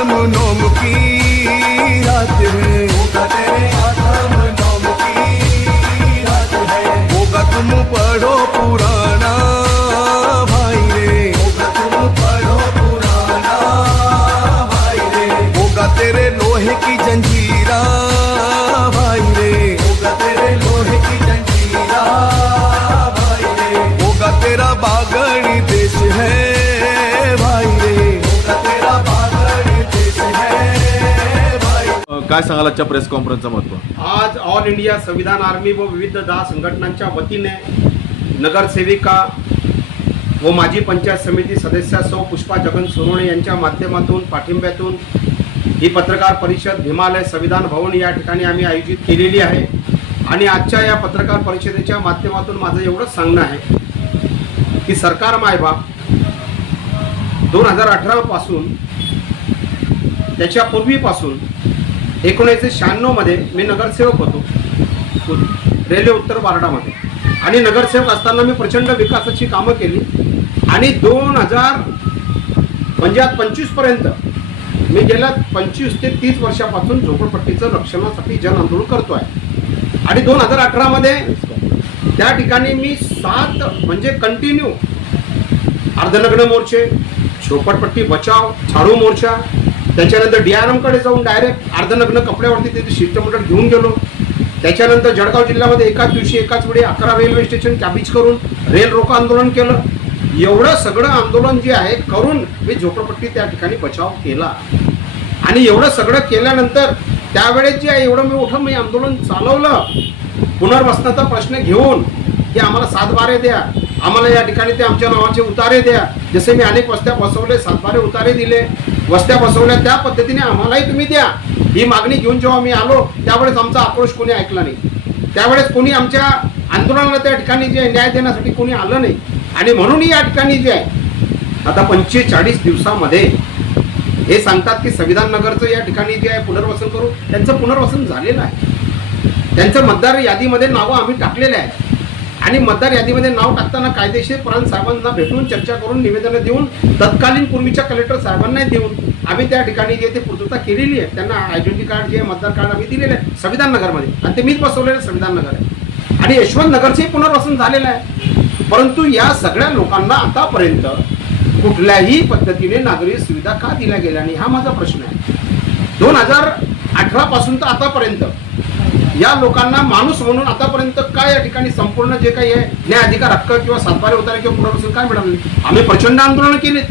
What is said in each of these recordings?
आत्म काय सांगाल आजच्या प्रेस कॉन्फरन्सचं महत्त्व? आज ऑल इंडिया संविधान आर्मी व विविध दहा संघटनांच्या वतीने नगरसेविका व माजी पंचायत समिती सदस्या सौ पुष्पा जगन सोनवणे यांच्या माध्यमातून पाठिंब्यातून ही पत्रकार परिषद हिमालय संविधान भवन या ठिकाणी आम्ही आयोजित केलेली आहे. आणि आजच्या या पत्रकार परिषदेच्या माध्यमातून माझं एवढंच सांगणं आहे की सरकार मायबाप दोन हजार अठरापासून त्याच्या पूर्वीपासून एकोणीसशे शहाण्णवमध्ये मी नगरसेवक होतो. रेल्वे उत्तर वार्डामध्ये. आणि नगरसेवक असताना मी प्रचंड विकासाची कामं केली. आणि दोन हजार म्हणजे आज पंचवीसपर्यंत मी गेल्या पंचवीस ते तीस वर्षापासून झोपडपट्टीचं रक्षणासाठी जन आंदोलन करतो आहे आणि दोन हजार अठरामध्ये त्या ठिकाणी मी सात म्हणजे कंटिन्यू अर्धनग्न मोर्चे झोपडपट्टी बचाव झाडू मोर्चा त्याच्यानंतर डी आर एमकडे जाऊन डायरेक्ट अर्धनग्न कपड्यावरती तिथे शिष्टमंडळ घेऊन गेलो. त्याच्यानंतर जळगाव जिल्ह्यामध्ये एकाच दिवशी एकाच वेळी अकरा रेल्वे स्टेशन कॅबीज करून रेल रोको आंदोलन केलं. एवढं सगळं आंदोलन जे आहे करून मी झोपडपट्टी त्या ठिकाणी बचाव केला. आणि एवढं सगळं केल्यानंतर त्यावेळेस जे आहे एवढं मी मोठं मी आंदोलन चालवलं. पुनर्वसनाचा प्रश्न घेऊन की आम्हाला सात बारे द्या. आम्हाला या ठिकाणी ते आमच्या नावाचे उतारे द्या. जसे मी अनेक वस्त्या बसवले सातबारे उतारे दिले. वस्त्या बसवल्या त्या पद्धतीने आम्हालाही तुम्ही द्या. ही मागणी घेऊन जेव्हा मी आलो त्यावेळेस आमचा आक्रोश कोणी ऐकला नाही. त्यावेळेस कोणी आमच्या आंदोलनाला त्या ठिकाणी जे न्याय देण्यासाठी कोणी आलं नाही. आणि म्हणून या ठिकाणी जे आहे आता पंचेचाळीस दिवसामध्ये हे सांगतात की संविधान नगरचं या ठिकाणी जे आहे पुनर्वसन करू त्यांचं पुनर्वसन झालेलं आहे. त्यांचं मतदार यादीमध्ये नावं आम्ही टाकलेले आहे आणि मतदार यादीमध्ये नाव टाकताना कायदेशीर प्रांत साहेबांना भेटून चर्चा करून निवेदनं देऊन तत्कालीन पूर्वीच्या कलेक्टर साहेबांना देऊन आम्ही त्या ठिकाणी जे ते पूर्तता केलेली आहे त्यांना आयडेंटिटी कार्ड जे मतदार कार्ड आम्ही दिलेलं आहे संविधान नगरमध्ये. आणि ते मीच बसवलेलं संविधान नगर आहे. आणि यशवंत नगरचंही पुनर्वसन झालेलं आहे. परंतु या सगळ्या लोकांना आतापर्यंत कुठल्याही पद्धतीने नागरी सुविधा का दिल्या गेल्या नाही हा माझा प्रश्न आहे. दोन हजार अठरापासून तर आतापर्यंत या लोकांना माणूस म्हणून आतापर्यंत काय या ठिकाणी संपूर्ण जे काही आहे न्याय अधिकार हक्क किंवा सातबारे उतारे किंवा पुनर्वसन काय मिळालं नाही? आम्ही प्रचंड आंदोलन केलेत.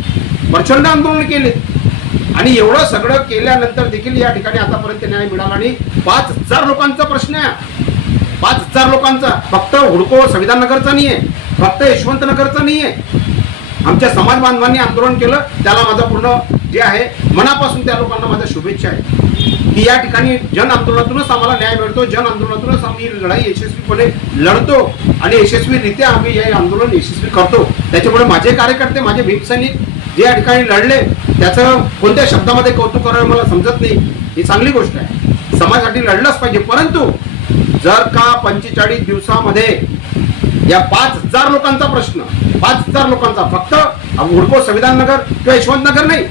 प्रचंड आंदोलन केलेत. आणि एवढं सगळं केल्यानंतर देखील या ठिकाणी आतापर्यंत न्याय मिळाला आणि पाच हजार लोकांचा प्रश्न आहे. पाच हजार लोकांचा. फक्त हुडको संविधान नगरचा नाही आहे फक्त यशवंत नगरचा नाही आहे आमच्या समाज बांधवांनी आंदोलन केलं. त्याला माझा पूर्ण जे आहे मनापासून त्या लोकांना माझ्या शुभेच्छा आहे की या ठिकाणी जन आंदोलनातूनच आम्हाला न्याय मिळतो जन आंदोलनातूनच आम्ही लढाई यशस्वीपणे लढतो आणि यशस्वीरित्या आम्ही हे आंदोलन यशस्वी करतो. त्याच्यामुळे माझे कार्यकर्ते माझे भीमसैनिक जे या ठिकाणी लढले त्याचं कोणत्या शब्दामध्ये कौतुक करावं मला समजत नाही. ही चांगली गोष्ट आहे. समाजासाठी लढलंच पाहिजे. परंतु जर का पंचेचाळीस दिवसामध्ये या पाच हजार लोकांचा प्रश्न पाच हजार लोकांचा फक्त हुडको संविधान नगर किंवा यशवंत नगर नाही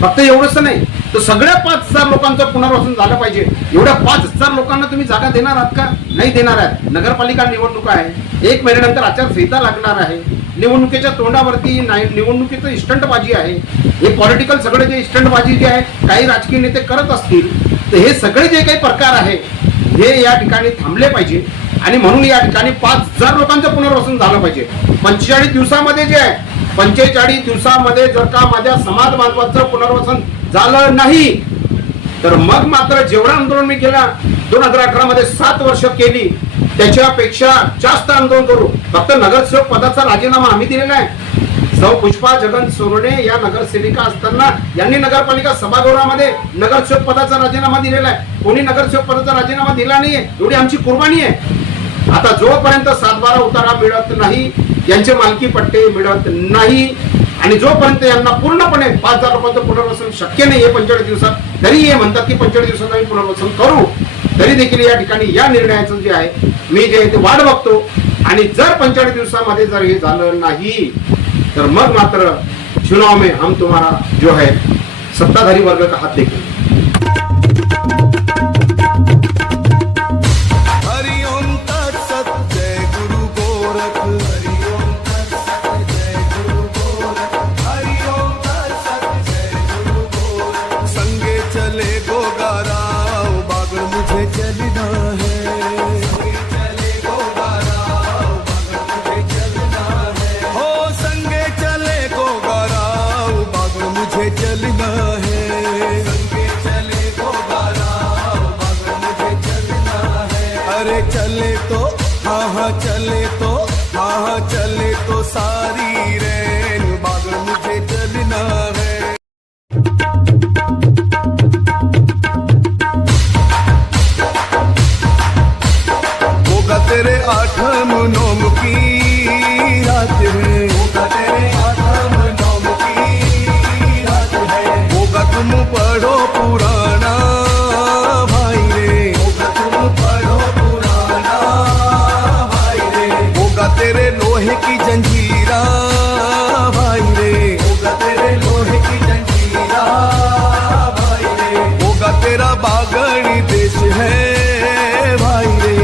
फक्त एवढंच नाही तर सगळ्या पाच हजार लोकांचं पुनर्वसन झालं पाहिजे. एवढ्या पाच हजार लोकांना तुम्ही जागा देणार आहात का? नाही देणार आहात. नगरपालिका निवडणूक आहे. एक महिन्यानंतर आचारसंहिता लागणार आहे. निवडणुकीच्या तोंडावरती नाही- निवडणुकीचं इस्टंटबाजी आहे. हे पॉलिटिकल सगळे जे इस्टंटबाजी जे आहे काही राजकीय नेते करत असतील तर हे सगळे जे काही प्रकार आहे हे या ठिकाणी थांबले पाहिजे. आणि म्हणून या ठिकाणी पाच हजार लोकांचं पुनर्वसन झालं पाहिजे. पंचेचाळीस दिवसामध्ये जे आहे पंचेचाळीस दिवसामध्ये जर का माझ्या समाज बांधवाचं पुनर्वसन झालं नाही तर मग मात्र जेवढं आंदोलन मी केलं दोन हजार अठरा मध्ये सात वर्ष केली त्याच्यापेक्षा जास्त आंदोलन करू. फक्त नगरसेवक पदाचा राजीनामा आम्ही दिलेला आहे. सौ पुष्पा जगन सोरणे या नगरसेविका असताना यांनी नगरपालिका सभागृहामध्ये नगरसेवक पदाचा राजीनामा दिलेला आहे. कोणी नगरसेवक पदाचा राजीनामा दिला नाहीये एवढी आमची कुर्बानी आहे. आता जोपर्यंत सातबारा उतारा मिळत नाही यांचे मालकी पट्टे मिळत नाही. आणि जोपर्यंत यांना पूर्णपणे पाच हजार रुपयांचं पुनर्वसन शक्य नाही आहे पंचेचाळीस दिवसात तरी हे म्हणतात की पंचेचाळीस दिवसात आम्ही पुनर्वसन करू. तरी देखील या ठिकाणी या निर्णयाचं जे आहे मी जे आहे ते वाट बघतो. आणि जर पंचेचाळीस दिवसामध्ये जर हे झालं नाही तर मग मात्र चुनाव में हम तुम्हारा जो है सत्ताधारी वर्ग का हाथ देखेंगे. चले तो हाँ चले तो हाँ चले तो सारी रैन बादल मुझे चलना है। होगा तेरे आठम नोम की तेरा बागड़ी देश है भाई रे।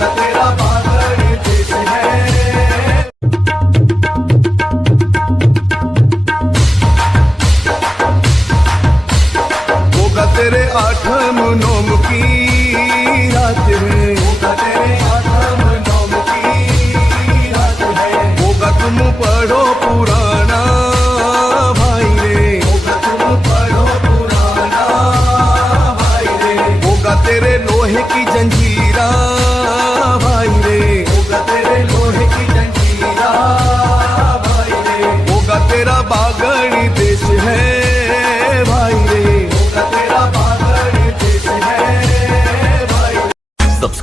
तेरा बागड़ी देश है। होगा तेरे आठम नोम की रात है। होगा तेरे आठम नोम की रात है। होगा तुम पढ़ो पुराना